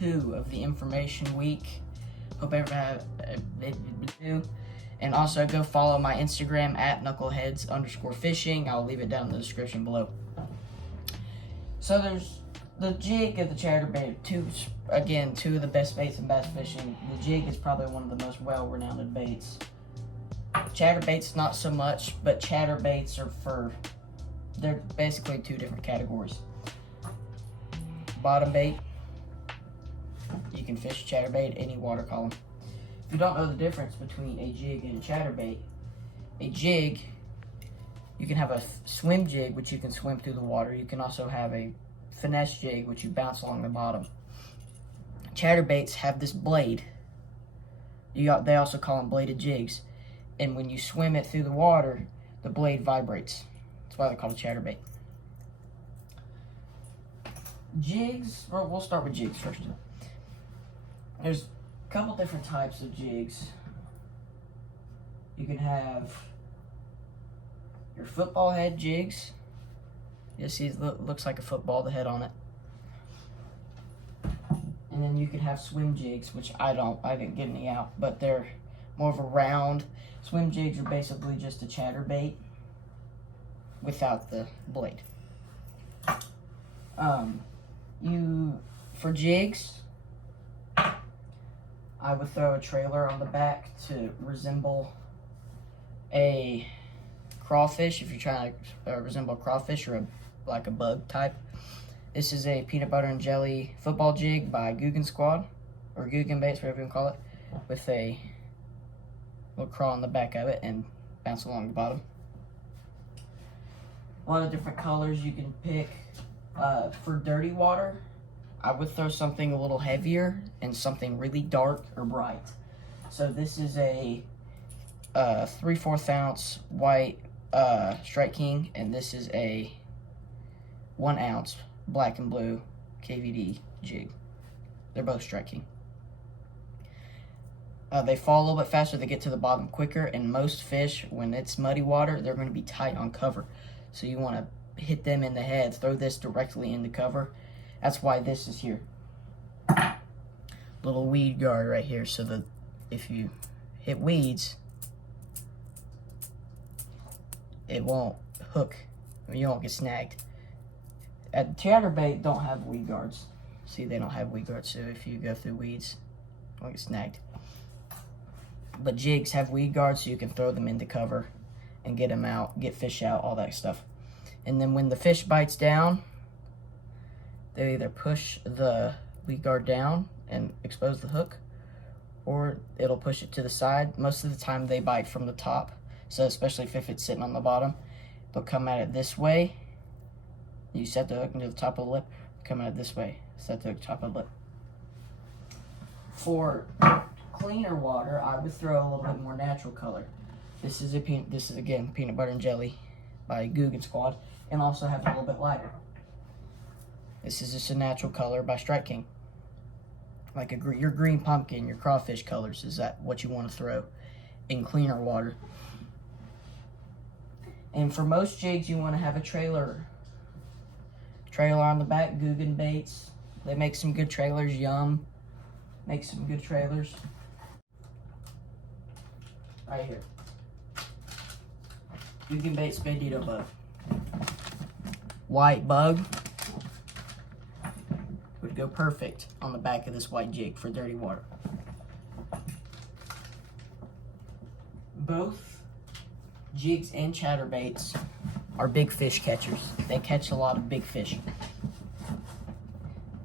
2 of the information week. Hope everyone have a do. And also go follow my Instagram at knuckleheads_fishing. I'll leave it down in the description below. So there's the jig and the chatterbait, two of the best baits in bass fishing. The jig is probably one of the most well-renowned baits. Chatterbaits not so much, but chatterbaits they're basically 2 different categories. Bottom bait, you can fish chatterbait any water column. If you don't know the difference between a jig and a chatterbait, a jig, you can have a swim jig, which you can swim through the water. You can also have a finesse jig, which you bounce along the bottom. Chatterbaits have this blade. They also call them bladed jigs. And when you swim it through the water, the blade vibrates. That's why they're called a chatterbait. Jigs, well, we'll start with jigs first. There's a couple different types of jigs. You can have your football head jigs. You see, it looks like a football, the head on it. And then you can have swim jigs, which I didn't get any out, but they're more of a round. Swim jigs are basically just a chatterbait without the blade. For jigs, I would throw a trailer on the back to resemble a crawfish, if you're trying to resemble a crawfish or like a bug type. This is a peanut butter and jelly football jig by Guggen Squad, or Guggen Baits, whatever you call it, with a little crawl on the back of it and bounce along the bottom. A lot of different colors you can pick. For dirty water, I would throw something a little heavier and something really dark or bright. So this is a 3/4 ounce white Strike King, and this is a 1 ounce black and blue KVD jig. They're both Strike King. They fall a little bit faster, they get to the bottom quicker, and most fish, when it's muddy water, they're going to be tight on cover. So you want to hit them in the head, throw this directly in the cover. That's why this is here. Little weed guard right here, so that if you hit weeds, it won't hook, you won't get snagged. At chatterbait don't have weed guards. See, they don't have weed guards, so if you go through weeds, you won't get snagged. But jigs have weed guards, so you can throw them into cover and get them out, get fish out, all that stuff. And then when the fish bites down, they either push the weed guard down and expose the hook, or it'll push it to the side. Most of the time they bite from the top, so especially if it's sitting on the bottom, they'll come at it this way. You set the hook into the top of the lip, come at it this way, set the hook top of the lip. For cleaner water, I would throw a little bit more natural color. This is again peanut butter and jelly by Guggen Squad, and also have a little bit lighter. This is just a natural color by Strike King. Like your green pumpkin, your crawfish colors, is that what you want to throw in cleaner water. And for most jigs, you want to have a trailer on the back. Guggen Baits, they make some good trailers. Yum makes some good trailers. Right here. Guggen Baits Bandito bug. White bug would go perfect on the back of this white jig for dirty water. Both jigs and chatterbaits are big fish catchers. They catch a lot of big fish.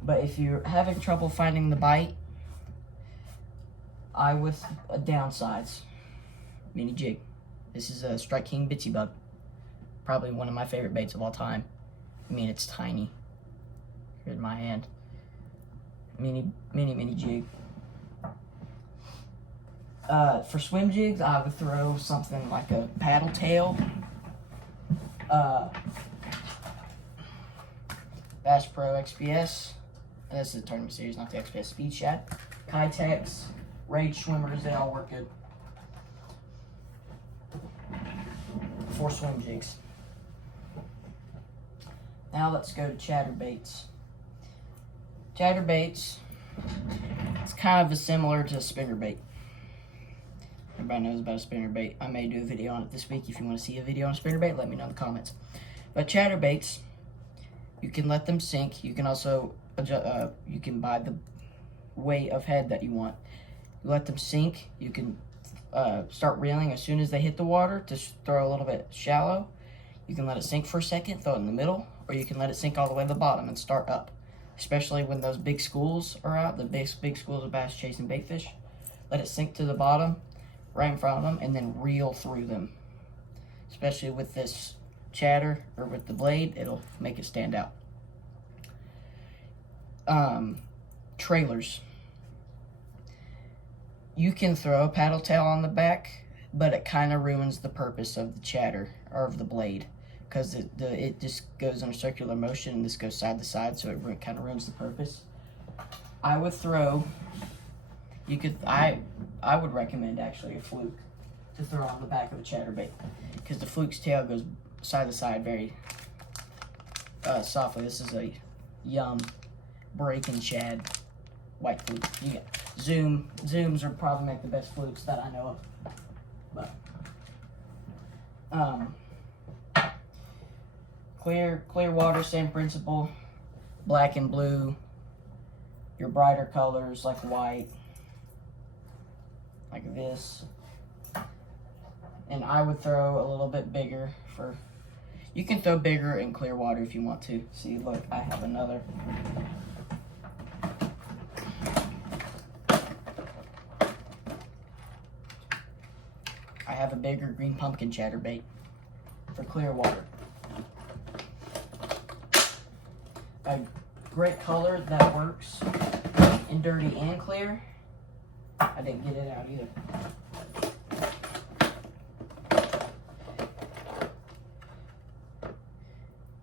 But if you're having trouble finding the bite, I would downsides mini jig. This is a Strike King Bitsy Bug. Probably one of my favorite baits of all time. I mean, it's tiny. Here's my hand. Mini jig. For swim jigs, I would throw something like a paddle tail. Bass Pro XPS. This is the tournament series, not the XPS Speed Shad. Kitex, Rage Swimmers, they all work good. For swim jigs. Now let's go to chatterbaits. Chatterbaits It's kind of similar to a spinnerbait. Everybody knows about a spinnerbait. I may do a video on it this week. If you want to see a video on a spinnerbait, let me know in the comments. But chatterbaits, you can let them sink. You can also you can buy the weight of head that you want. You let them sink. You can start reeling as soon as they hit the water. Just throw a little bit shallow. You can let it sink for a second, throw it in the middle, or you can let it sink all the way to the bottom and start up. Especially when those big schools are out, the big schools of bass chasing bait fish. Let it sink to the bottom, right in front of them, and then reel through them. Especially with this chatter, or with the blade, it'll make it stand out. Trailers. You can throw a paddle tail on the back, but it kind of ruins the purpose of the chatter, or of the blade, because it just goes in a circular motion, and this goes side to side, so it kind of ruins the purpose. I would throw, I would recommend actually a fluke to throw on the back of a chatterbait, because the fluke's tail goes side to side very softly. This is a Yum Breaking Shad white fluke. You get Zooms are probably make the best flukes that I know of. But clear water, same principle. Black and blue. Your brighter colors like white, like this. And I would throw a little bit bigger for. You can throw bigger in clear water if you want to. See, look, I have another. I have a bigger green pumpkin chatterbait for clear water. A great color that works in dirty and clear. I didn't get it out either.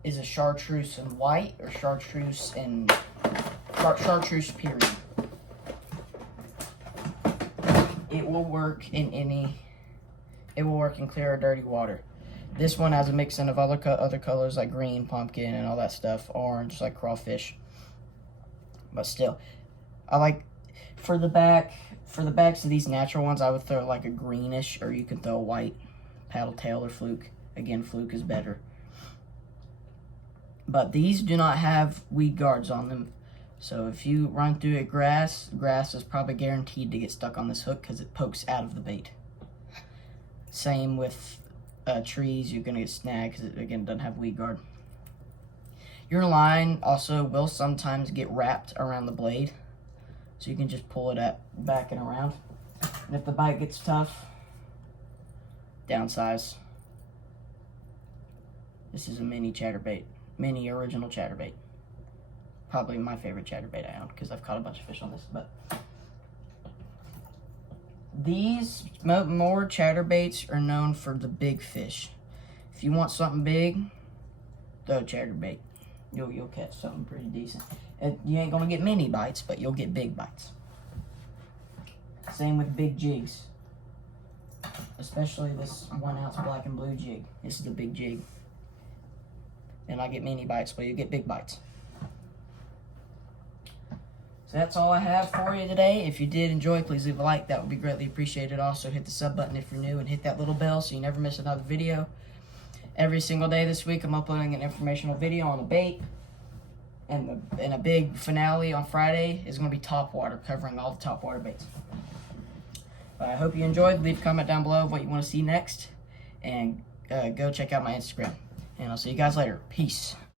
Is a chartreuse in white or chartreuse in chartreuse period. It will work in any. It will work in clear or dirty water. This one has a mixing of other colors like green, pumpkin, and all that stuff. Orange, like crawfish. But still, I like for the backs of these natural ones, I would throw like a greenish, or you can throw a white paddle tail or fluke. Again, fluke is better. But these do not have weed guards on them. So if you run through a grass is probably guaranteed to get stuck on this hook because it pokes out of the bait. Same with trees, you're going to get snagged because it, again, doesn't have weed guard. Your line also will sometimes get wrapped around the blade. So you can just pull it back and around. And if the bite gets tough, downsize. This is a mini chatterbait. Mini original chatterbait. Probably my favorite chatterbait I own because I've caught a bunch of fish on this. But these more chatterbaits are known for the big fish. If you want something big, throw a chatterbait. You'll catch something pretty decent. You ain't gonna get mini bites, but you'll get big bites. Same with big jigs. Especially this 1 ounce black and blue jig. This is the big jig. And I get mini bites, but you get big bites. So that's all I have for you today. If you did enjoy, please leave a like. That would be greatly appreciated. Also, hit the sub button if you're new and hit that little bell so you never miss another video. Every single day this week, I'm uploading an informational video on the bait. And a big finale on Friday is going to be topwater, covering all the topwater baits. But I hope you enjoyed. Leave a comment down below of what you want to see next. And go check out my Instagram. And I'll see you guys later. Peace.